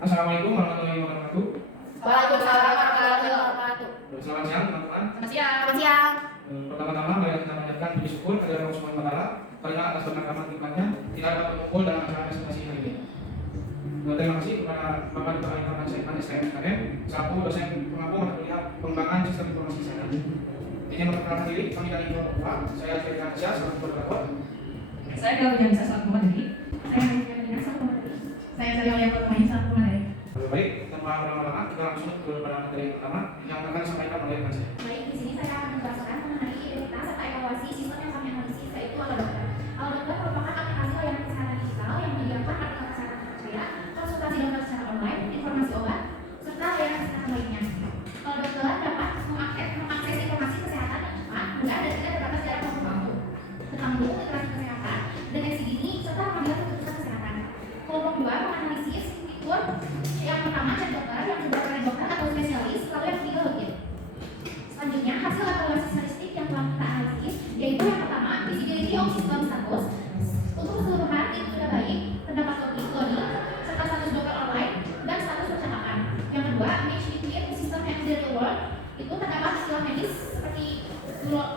Assalamualaikum warahmatullahi wabarakatuh. Waalaikumsalam warahmatullahi wabarakatuh. Selamat siang teman-teman. Selamat siang. Selamat siang. Pertama-tama mari kita panjatkan puji syukur kepada Allah Subhanahu wa taala karena atas berkat rahmat-Nya kita dapat berkumpul dalam acara presentasi hari ini. Terima kasih kepada Bapak Dr. Ali Farhan Saiman STM selaku dosen pengampu mata kuliah pengembangan sistem informasi kesehatan. Ini memperkenalkan diri kami dari Bapak. Saya Firdan Syah selaku moderator. Saya Gaul Jansa selaku materi. Saya Nina selaku materi. Saya Zalia Pemain selaku materi. Baik, tanpa berlama-lama kita langsung ke pada materi yang pertama yang akan disampaikan oleh Mas. Baik, di sini saya akan menjelaskan mengenai identitas serta evaluasi sistem yang kami analisis, yaitu Halodoc. Halodoc merupakan aplikasi layanan kesehatan digital yang menyediakan artikel kesehatan terpercaya, konsultasi dokter secara online, informasi obat, serta layanan kesehatan lainnya. Halodoc dapat mengakses informasi kesehatan yang cepat, mudah, dan tidak terbatas jarak waktu. Terkandung literasi kesehatan, deteksi dini, serta pengambilan keputusan kesehatan. Kelompok 2 menganalisis fitur yang pertama cek dokter, yang kedua cari dokter atau spesialis, lalu yang ketiga login. Selanjutnya hasil evaluasi statistik yang telah kita analisis, yaitu yang pertama visibility of system status. Untuk keseluruhan itu sudah baik, terdapat login, serta status dokter online dan status percakapan. Yang kedua match between system and the real world, itu terdapat istilah medis seperti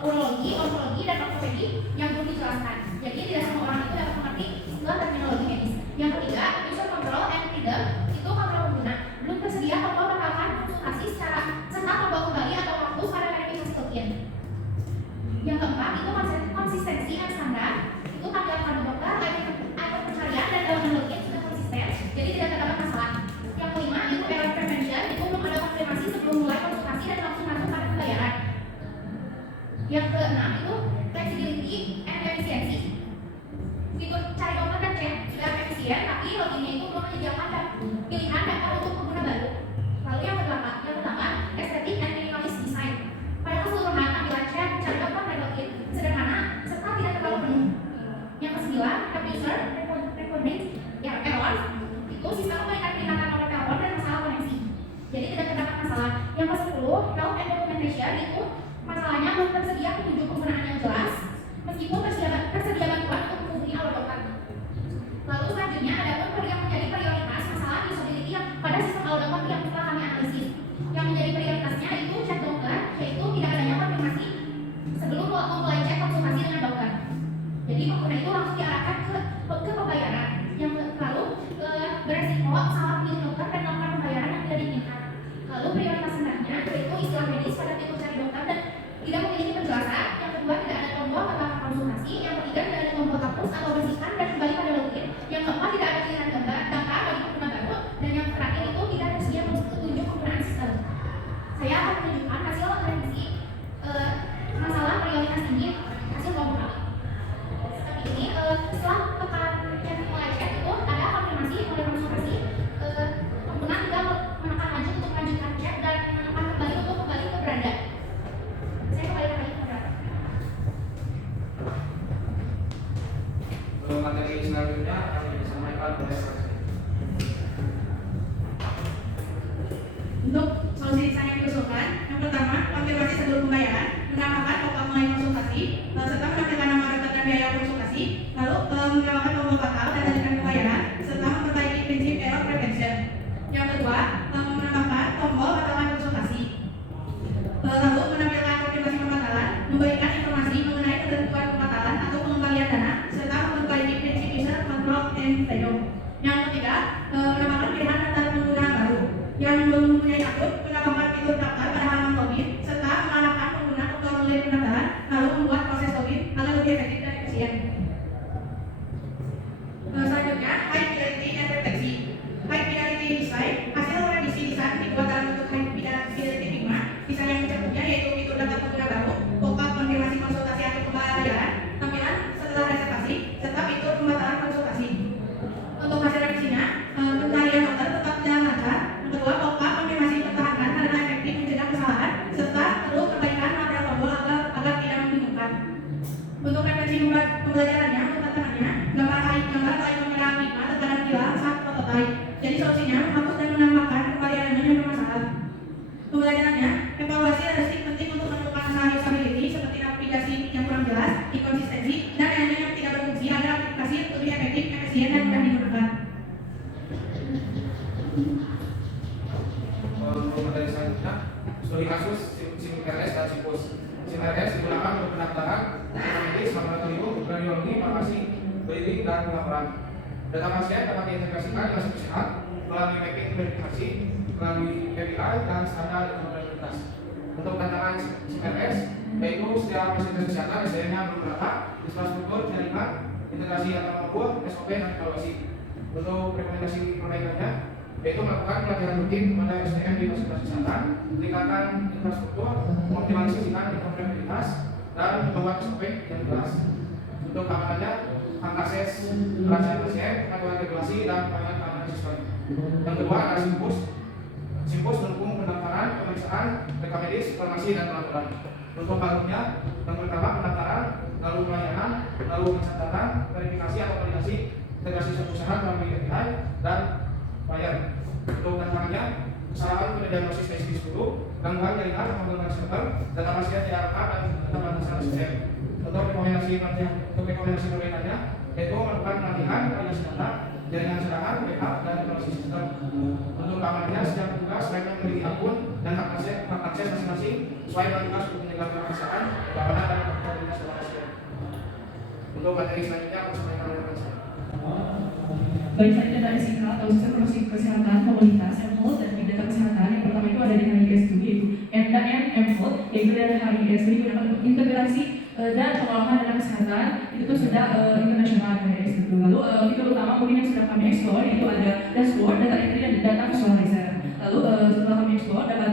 urologi, onkologi, dan ortopedi yang belum dijelaskan. Jadi tidak semua orang itu dapat mengerti istilah terminologi medis. Yang ketiga user control and freedom, itu kontrol pengguna. Belum tersedia tombol rekaman konsultasi serta tombol kembali atau waktu pada verifikasi token. Yang keempat itu konsistensi dan standar, itu tampilan pada dokter, item pencarian dan elemen login sudah konsisten, jadi tidak terdapat masalah. Yang kelima itu error prevention, itu belum ada konfirmasi sebelum mulai konsultasi dan langsung masuk pada pembayaran. Yang keenam itu flexibility and efficiency. Fitur cari dokter dan cek sudah efisien, tapi loginnya itu belum menyediakan pilihan daftar untuk pengguna baru. Lalu yang pertama estetik and minimalist design. Pada keseluruhan tampilan cek, cari dokter dan login sederhana serta tidak terlalu penuh. Yang kesembilan user recording error, itu sistem memberikan peringatan nomor telepon dan masalah koneksi, jadi tidak terdapat masalah. Yang ke-10 health and documentation, itu masalahnya belum tersedia petunjuk penggunaan yang jelas meskipun tersedia bantuan untuk menghubungi Halodoc. Lalu selanjutnya ada pun yang menjadi prioritas masalah disability yang pada sistem Halodoc yang telah kami analisis. Yang menjadi prioritasnya itu cek dokter, yaitu tidak adanya konfirmasi sebelum memulai cek konsultasi dengan dokter. Jadi pengguna itu langsung diarahkan ke pembayaran. Yang lalu beresiko salah pilih dokter dan melakukan pembayaran yang tidak diinginkan. Lalu prioritas selanjutnya yaitu istilah medis pada fitur cari dokter dan tidak memiliki penjelasan. Yang kedua tidak ada tombol tentang konsultasi. Yang ketiga tidak ada tombol hapus atau bersihkan dan kembali pada login. Yang keempat tidak ada pilihan data bagi pengguna baru. Dan yang terakhir itu tidak tersedia petunjuk penggunaan sistem. Saya akan menunjukkan hasil revisi masalah prioritas ini, hasil kelompok kami. Seperti ini, setelah tekan yang mulai cek itu ada konfirmasi mulai konsultasi, pengguna tinggal menekan lanjut untuk melanjutkan cek dan menekan kembali untuk kembali ke beranda. Saya kembali lagi ke beranda. Materi selanjutnya akan disampaikan oleh Mas. Untuk solusi desain yang diusulkan, yang pertama konfirmasi sebelum pembayaran, menambahkan pokok mulai konsultasi, serta menampilkan nama dokter dan biaya konsultasi, lalu menambahkan tombol batal dan lanjutkan pembayaran, serta memperbaiki prinsip error prevention. Yang kedua, menambahkan tombol batalkan konsultasi, lalu menampilkan konfirmasi pembatalan, memberikan informasi mengenai ketentuan pembatalan atau pengembalian dana, serta memperbaiki prinsip user control and freedom. Yang ketiga, menambahkan pilihan daftar pengguna baru yang belum mempunyai akun, menambahkan fitur daftar pada halaman login, serta mengarahkan pengguna untuk melalui pendaftaran, lalu membuat proses login agar lebih efektif dan efisien. Selanjutnya, high fidelity and proteksi. High fidelity design, hasil revisi desain dibuat dalam bentuk high fidelity Figma. Desain yang mencakup yaitu fitur daftar pengguna baru, pokok konfirmasi konsultasi atau pembayaran, tampilan setelah reservasi, serta fitur pembatalan konsultasi. Untuk hasil revisinya, pencarian dokter tetap jalan lancar. Yang kedua, pokok konfirmasi dipertahankan karena efektif mencegah kesalahan, serta perlu perbaikan material tombol agar tidak membingungkan. Untuk referensi pembelajarannya, untuk tantangannya, gambar atau ikon pada Figma terkadang hilang saat prototype. Jadi solusinya menghapus dan menambahkan kembali elemen yang bermasalah. Pembelajarannya, evaluasi statistik penting untuk menemukan masalah usability seperti navigasi yang kurang jelas, inkonsistensi, dan elemen yang tidak berfungsi agar aplikasi lebih efektif, efisien, dan mudah digunakan. Untuk materi selanjutnya, studi kasus SIM RS dan SIMPUS. SIM RS digunakan untuk pendaftaran medis, laboratorium, radiologi, farmasi, breeding, dan pelaporan. Data pasien dapat diintegrasikan dengan sistem sehat melalui mapping verifikasi, melalui KPI dan standar interoperabilitas. Untuk tantangan SIM RS, yaitu setiap fasilitas kesehatan SDM-nya belum merata, infrastruktur, jaringan, integrasi antar lembaga, SOP, dan evaluasi. Untuk rekomendasi perbaikannya, yaitu melakukan pelatihan rutin kepada SDM di fasilitas kesehatan, meningkatkan infrastruktur, mengoptimalisasikan interoperabilitas, dan membuat SOP yang jelas. Untuk keamanannya, hak akses rahasia pasien, pengaturan regulasi, dan keamanan sistem. Yang kedua adalah SIMPUS. SIMPUS mendukung pendaftaran, pemeriksaan, rekam medis, farmasi, dan pelaporan. Untuk alurnya, yang pertama pendaftaran, lalu pelayanan, lalu pencatatan, verifikasi atau validasi, integrasi suatu usaha melalui KPI, dan bayar. Untuk tantangannya, kesalahan pada diagnosis medis dulu, gangguan jaringan atau gangguan server, data pasien diarahkan dan data batasan sistem. Untuk rekomendasi perbaikannya, yaitu melakukan pelatihan, validasi data, jaringan serangan, backup, dan evaluasi sistem. Untuk keamanannya, setiap petugas sebaiknya memiliki akun dan hak akses masing-masing sesuai dengan tugas untuk menjaga pemeriksaan, keamanan, dan akuntabilitas data pasien. Untuk materi selanjutnya, akan disampaikan oleh rekan saya. Baik, selanjutnya dari SIKA atau Sistem Informasi Kesehatan Komunitas MHOL dan Big Data Kesehatan. Yang pertama itu ada di HIS dulu, yaitu MHOL, yaitu dari HIS digunakan untuk integrasi dan pengolahan data kesehatan. Itu tuh sudah internasional HIS itu. Lalu fitur utama mungkin yang sudah kami explore itu ada dashboard, data entry, dan data visualizer. Lalu setelah kami explore dapat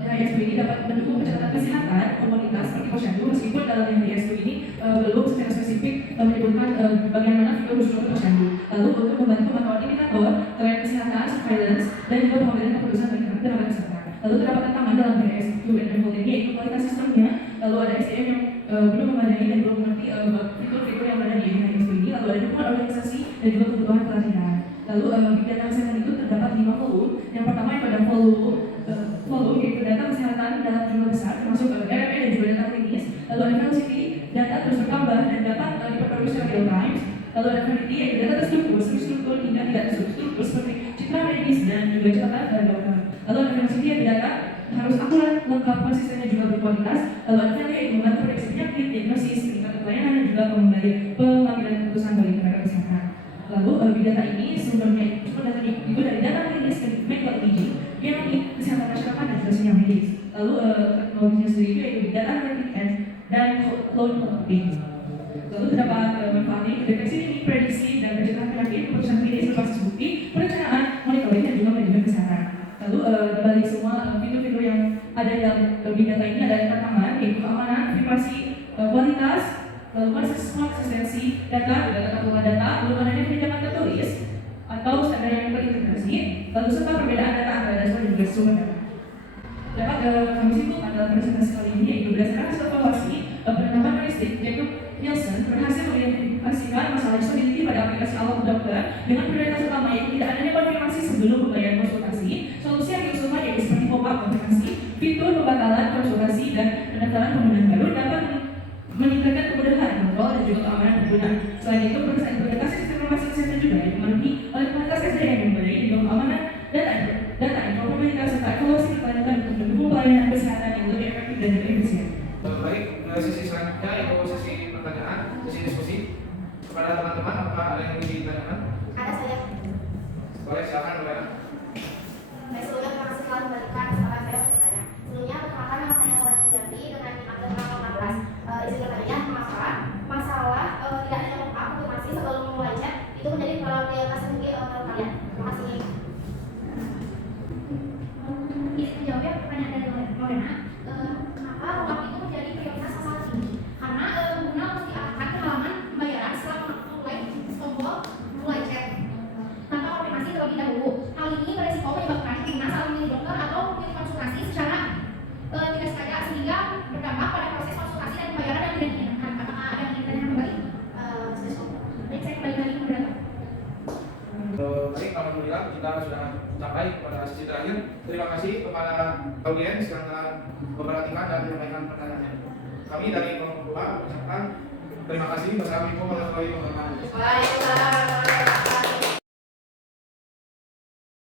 HIS ini dapat mendukung pencatatan kesehatan komunitas seperti posyandu, meskipun dalam HIS ini belum secara spesifik menyebutkan bagaimana fitur khusus untuk posyandu. Lalu untuk membantu pemantauan indikator, tren kesehatan, surveillance, dan juga pengambilan keputusan bagi tenaga kesehatan. Lalu terdapat tantangan dalam HIS itu dan ini yaitu kualitas sistemnya. Lalu ada SDM yang belum memadai dan belum mengerti fitur-fitur yang ada di HIS ini. Lalu ada dukungan organisasi dan juga kebutuhan pelatihan. Lalu big data kesehatan itu terdapat 5 volume. Yang pertama itu ada volume yaitu data kesehatan dalam jumlah besar termasuk RME dan juga data klinis. Lalu ada velocity, data terus bertambah dan dapat diperbarui secara real time. Lalu ada validity yaitu data terstruktur hingga tidak terstruktur seperti citra medis dan juga catatan dan dokter. Lalu ada velocity yaitu data harus akurat, lengkap, konsistennya juga berkualitas. Lalu ada value yaitu membantu prediksi penyakit, diagnosis, peningkatan pelayanan dan juga pengambilan keputusan bagi tenaga kesehatan. Lalu big data ini sumber data itu dari data klinis dan medical imaging, genomik, kesehatan masyarakat dan juga sinyal medis. Lalu teknologinya sendiri yaitu big data analytics dan cloud computing. Lalu terdapat manfaatnya deteksi dini, prediksi dan pencegahan penyakit, keputusan klinis berbasis bukti, perencanaan, monitoring dan juga manajemen kesehatan. Lalu di balik semua fitur-fitur yang ada dalam big data ini ada tantangan yaitu keamanan, privasi, kualitas, lalu konsistensi data kelola data, belum adanya pinjaman tertulis atau standar yang terintegrasi, lalu serta perbedaan data antara dasar dan juga sumber data. Dapat kami simpulkan dalam presentasi kali ini yaitu berdasarkan hasil evaluasi penetapan heuristik yaitu Nielsen berhasil mengidentifikasikan masalah usability pada aplikasi Awak Dokter dengan prioritas utama yaitu tidak adanya konfirmasi sebelum pembayaran konsultasi. Solusi yang diusulkan yaitu seperti pop-up konfirmasi, fitur pembatalan konsultasi, dan pendaftaran penggunaan baru dapat meningkatkan kemudahan kontrol dan juga keamanan pengguna. Selain itu, proses implementasi sistem informasi kesehatan juga dipenuhi oleh kualitas SDM yang memadai dan keamanan data interoperabilitas serta evaluasi berkelanjutan untuk mendukung pelayanan kesehatan yang lebih efektif dan juga efisien. Baik, sesi selanjutnya itu sesi pertanyaan, sesi diskusi. Kepada teman-teman, apakah ada yang ingin ditanyakan? Ada saya. Boleh, silakan, Lorena. Baik, sebelumnya terima kasih telah memberikan kesempatan saya untuk bertanya. Sebelumnya, perkenalkan nama saya Laura Pujati dengan angka 16. Izin bertanya, masalah tidak adanya pop-up konfirmasi sebelum memulai chat itu menjadi prioritas tinggi kalian. Terima kasih. Izin menjawabnya pertanyaan dari Lorena. Kenapa pop-up itu menjadi prioritas masalah tinggi? Karena pengguna mesti akan ke halaman pembayaran setelah memulai tombol mulai chat tanpa konfirmasi terlebih dahulu. Hal ini beresiko menyebabkan pengguna salah memilih dokter atau memilih konsultasi secara tidak sengaja sehingga berdampak pada proses konsultasi dan pembayaran yang tidak diinginkan. Apakah ada yang ingin ditanyakan kembali? Baik, saya kembali lagi ke moderator. Baik, alhamdulillah kita sudah sampai pada sesi terakhir. Terima kasih kepada audiens yang telah memperhatikan dan menyampaikan pertanyaannya. Kami dari kelompok 2 mengucapkan terima kasih. Wassalamualaikum warahmatullahi wabarakatuh. Waalaikumsalam.